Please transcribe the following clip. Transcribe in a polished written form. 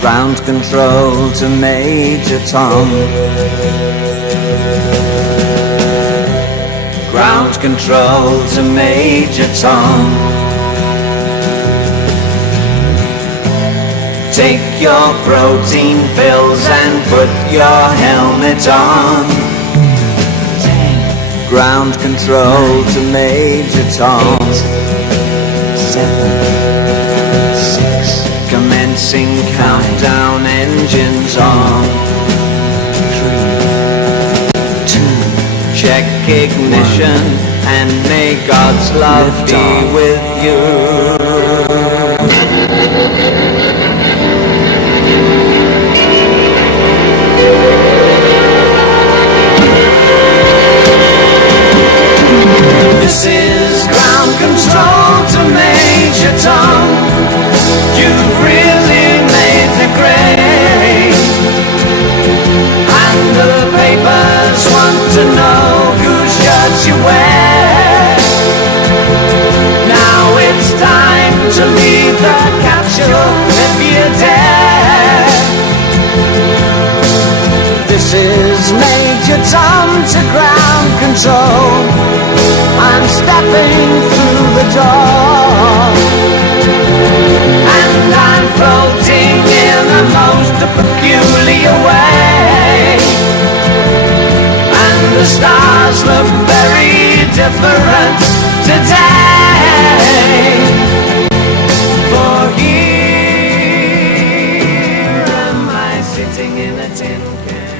Ground control to Major Tom. Ground control to Major Tom. Take your protein pills and put your helmet on. 10, ground control 9, to Major Tom. 8, 7, 6, commencing countdown, engines on. 3, 2, check ignition, 1, and may God's love be with you. This is ground control to Major Tom. You've really made the grade, and the papers want to know whose shirts you wear. Now it's time to leave the capsule if you dare. This is Major Tom to ground control. I'm stepping through the door, and I'm floating in the most peculiar way, and the stars look very different today. For here am I sitting in a tin can.